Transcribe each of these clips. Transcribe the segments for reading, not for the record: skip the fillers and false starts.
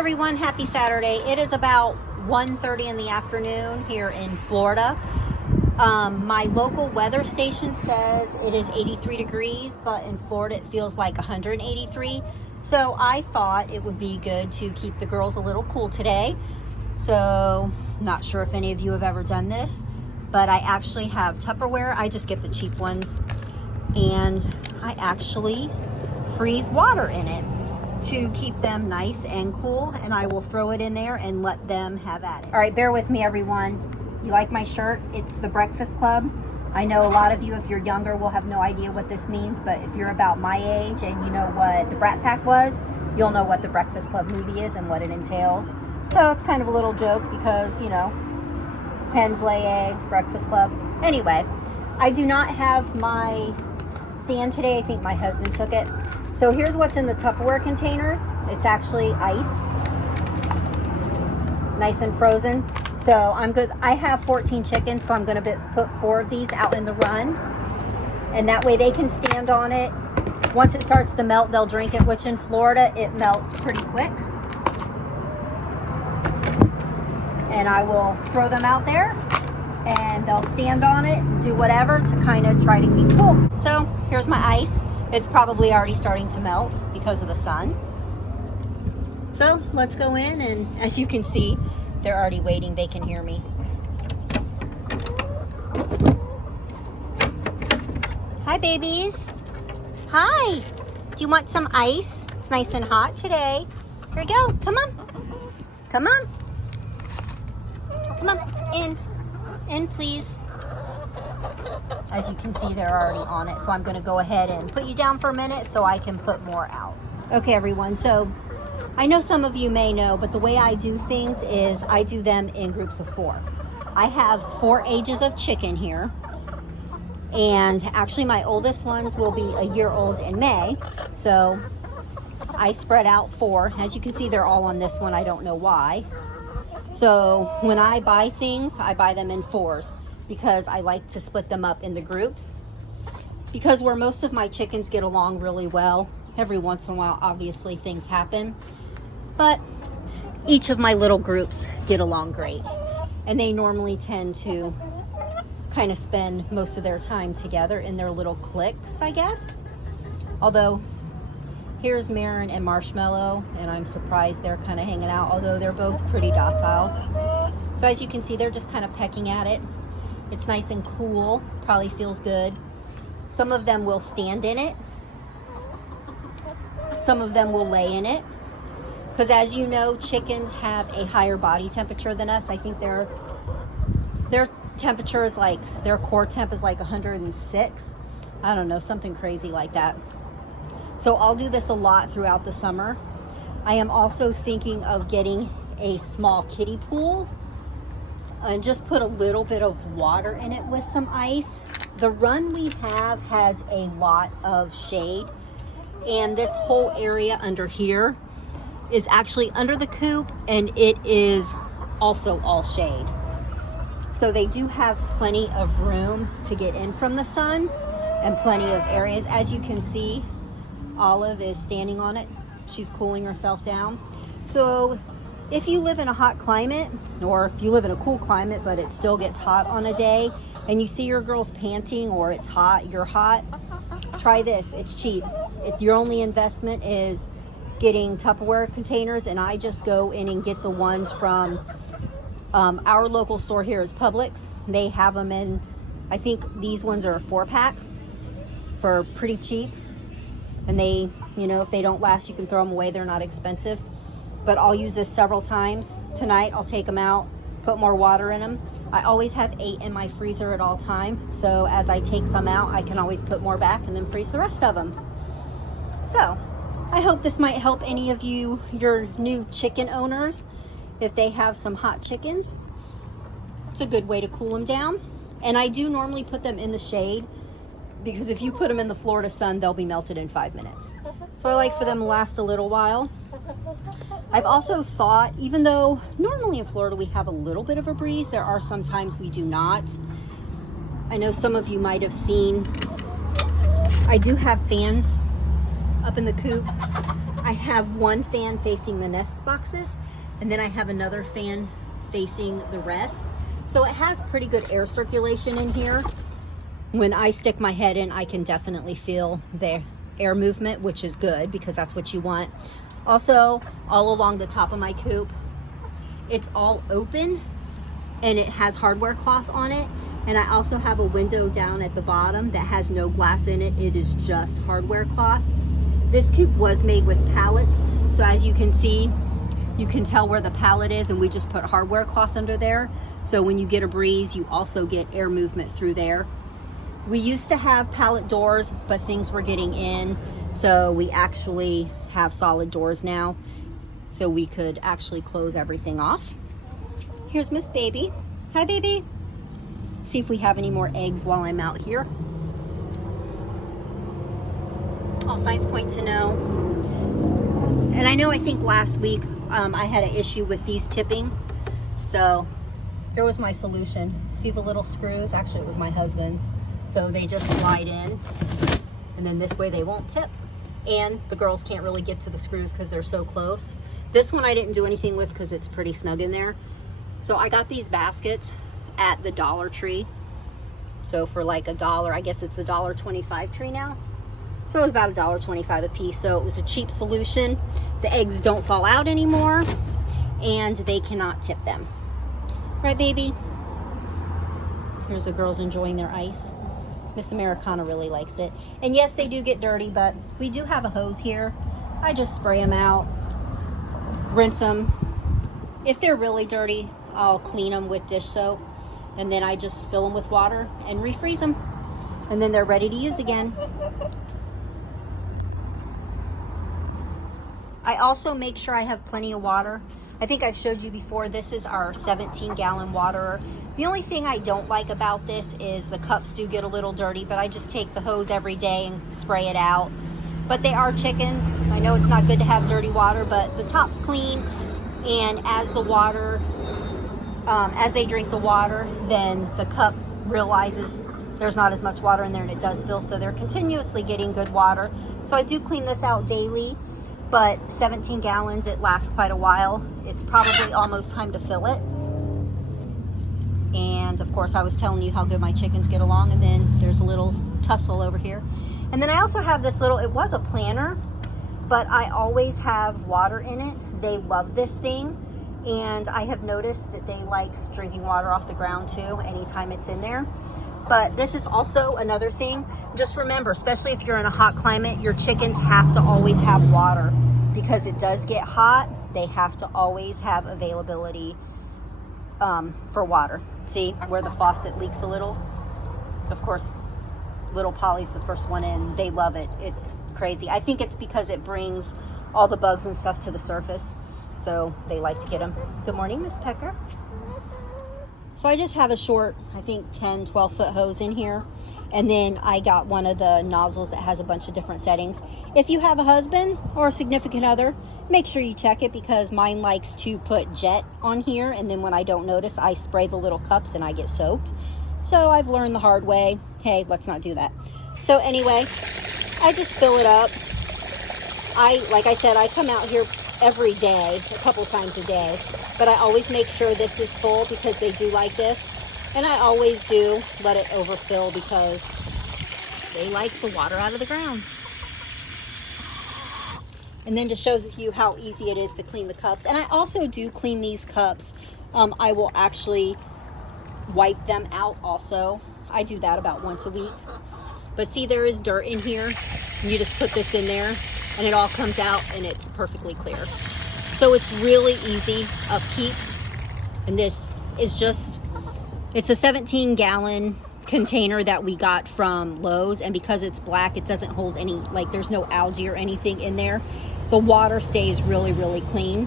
everyone, happy Saturday. It is about 1:30 in the afternoon here in Florida. My local weather station says it is 83 degrees, but in Florida it feels like 183. So I thought it would be good to keep the girls a little cool today. So not sure if any of you have ever done this, but I actually have Tupperware. I just get the cheap ones, and I actually freeze water in it to keep them nice and cool, and I will throw it in there and let them have at it. All right, bear with me everyone. You like my shirt? It's the Breakfast Club. I know a lot of you, if you're younger, will have no idea what this means, but if you're about my age and you know what the Brat Pack was, you'll know what the Breakfast Club movie is and what it entails. So it's kind of a little joke because, you know, hens lay eggs, Breakfast Club. Anyway, I do not have my stand today. I think my husband took it. So here's what's in the Tupperware containers. It's actually ice, nice and frozen. So I'm good. I have 14 chickens, so I'm going to put 4 of these out in the run, and that way they can stand on it. Once it starts to melt, they'll drink it, which in Florida it melts pretty quick. And I will throw them out there, and they'll stand on it and do whatever to kind of try to keep cool. So here's my ice. It's probably already starting to melt because of the sun. So let's go in, and as you can see, they're already waiting. They can hear me. Hi, babies. Hi. Do you want some ice? It's nice and hot today. Here we go. Come on. Come on. Come on. In. In, please. As you can see, they're already on it. So I'm going to go ahead and put you down for a minute so I can put more out. Okay, everyone. So I know some of you may know, but the way I do things is I do them in groups of 4. I have 4 ages of chicken here. And actually my oldest ones will be a year old in May. So I spread out 4. As you can see, they're all on this one. I don't know why. So when I buy things, I buy them in 4s. Because I like to split them up into groups. Because where most of my chickens get along really well, every once in a while, obviously, things happen. But each of my little groups get along great. And they normally tend to kind of spend most of their time together in their little cliques, I guess. Although, here's Marin and Marshmallow, and I'm surprised they're kind of hanging out, although they're both pretty docile. So as you can see, they're just kind of pecking at it. It's nice and cool, probably feels good. Some of them will stand in it. Some of them will lay in it. Because as you know, chickens have a higher body temperature than us. I think their temperature is like, their core temp is like 106. I don't know, something crazy like that. So I'll do this a lot throughout the summer. I am also thinking of getting a small kiddie pool and just put a little bit of water in it with some ice. The run we have has a lot of shade, and this whole area under here is actually under the coop, and it is also all shade. So they do have plenty of room to get in from the sun and plenty of areas. As you can see, Olive is standing on it. She's cooling herself down. So if you live in a hot climate, or if you live in a cool climate but it still gets hot on a day, and you see your girls panting, or it's hot, you're hot, try this. It's cheap. If your only investment is getting Tupperware containers, and I just go in and get the ones from our local store here is Publix. They have them in, I think these ones are a 4-pack for pretty cheap. And they, you know, if they don't last, you can throw them away. They're not expensive. But I'll use this several times. Tonight, I'll take them out, put more water in them. I always have 8 in my freezer at all time. So as I take some out, I can always put more back and then freeze the rest of them. So I hope this might help any of you, your new chicken owners, if they have some hot chickens. It's a good way to cool them down. And I do normally put them in the shade, because if you put them in the Florida sun, they'll be melted in 5 minutes. So I like for them to last a little while. I've also thought, even though normally in Florida we have a little bit of a breeze, there are some times we do not. I know some of you might have seen, I do have fans up in the coop. I have one fan facing the nest boxes, and then I have another fan facing the rest. So it has pretty good air circulation in here. When I stick my head in, I can definitely feel the air movement, which is good because that's what you want. Also, all along the top of my coop, it's all open and it has hardware cloth on it. And I also have a window down at the bottom that has no glass in it. It is just hardware cloth. This coop was made with pallets. So as you can see, you can tell where the pallet is, and we just put hardware cloth under there. So when you get a breeze, you also get air movement through there. We used to have pallet doors, but things were getting in. So we actually have solid doors now. So we could actually close everything off. Here's Miss Baby. Hi, baby. See if we have any more eggs while I'm out here. All signs point to no. And I know, I think last week I had an issue with these tipping. So here was my solution. See the little screws? Actually, it was my husband's. So they just slide in, and then this way they won't tip. And the girls can't really get to the screws because they're so close. This one I didn't do anything with because it's pretty snug in there. So I got these baskets at the Dollar Tree. So for like $1, I guess it's the $1.25 tree now. So it was about $1.25 a piece. So it was a cheap solution. The eggs don't fall out anymore, and they cannot tip them. Right, baby? Here's the girls enjoying their ice. Miss Americana really likes it. And yes, they do get dirty, but we do have a hose here. I just spray them out, rinse them. If they're really dirty, I'll clean them with dish soap, and then I just fill them with water and refreeze them, and then they're ready to use again. I also make sure I have plenty of water. I think I've showed you before, this is our 17-gallon waterer. The only thing I don't like about this is the cups do get a little dirty, but I just take the hose every day and spray it out. But they are chickens. I know it's not good to have dirty water, but the top's clean, and as the water, as they drink the water, then the cup realizes there's not as much water in there, and it does fill, so they're continuously getting good water. So I do clean this out daily, but 17 gallons, it lasts quite a while. It's probably almost time to fill it. And of course, I was telling you how good my chickens get along, and then there's a little tussle over here. And then I also have this little, it was a planter, but I always have water in it. They love this thing, and I have noticed that they like drinking water off the ground too anytime it's in there. But this is also another thing. Just remember, especially if you're in a hot climate, your chickens have to always have water, because it does get hot. They have to always have availability for water. See where the faucet leaks a little? Of course, little Polly's the first one in. They love it. It's crazy. I think it's because it brings all the bugs and stuff to the surface, so they like to get them. Good morning, Miss Pecker. So I just have a short, I think 10, 12 foot hose in here. And then I got one of the nozzles that has a bunch of different settings. If you have a husband or a significant other, make sure you check it, because mine likes to put jet on here, and then when I don't notice, I spray the little cups and I get soaked. So I've learned the hard way. Hey, let's not do that. So anyway, I just fill it up. Like I said, I come out here every day, a couple times a day, but I always make sure this is full because they do like this. And I always do let it overfill because they like the water out of the ground. And then to show you how easy it is to clean the cups. And I also do clean these cups. I will actually wipe them out also. I do that about once a week. But see, there is dirt in here. And you just put this in there and it all comes out and it's perfectly clear. So it's really easy upkeep. And this is just, it's a 17-gallon container that we got from Lowe's, and because it's black, it doesn't hold any, like there's no algae or anything in there. The water stays really, really clean,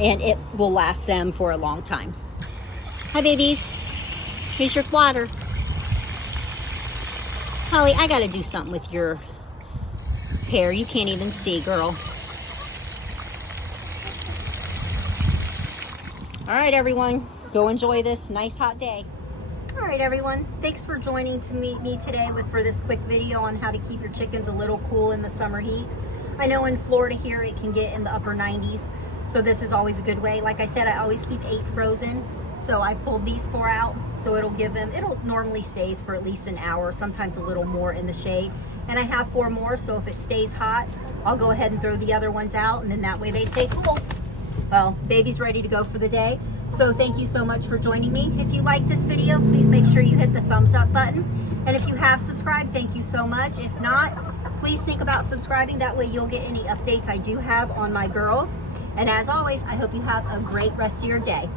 and it will last them for a long time. Hi, babies. Here's your water. Holly, I gotta do something with your hair. You can't even see, girl. All right, everyone, go enjoy this nice hot day. All right, everyone, thanks for joining to meet me today for this quick video on how to keep your chickens a little cool in the summer heat. I know in Florida here it can get in the upper 90s, so this is always a good way. Like I said, I always keep 8 frozen, so I pulled these 4 out, so it'll normally stays for at least an hour, sometimes a little more in the shade. And I have 4 more, so if it stays hot, I'll go ahead and throw the other ones out, and then that way they stay cool. Well, baby's ready to go for the day. So thank you so much for joining me. If you like this video, please make sure you hit the thumbs up button. And if you have subscribed, thank you so much. If not, please think about subscribing. That way you'll get any updates I do have on my girls. And as always, I hope you have a great rest of your day.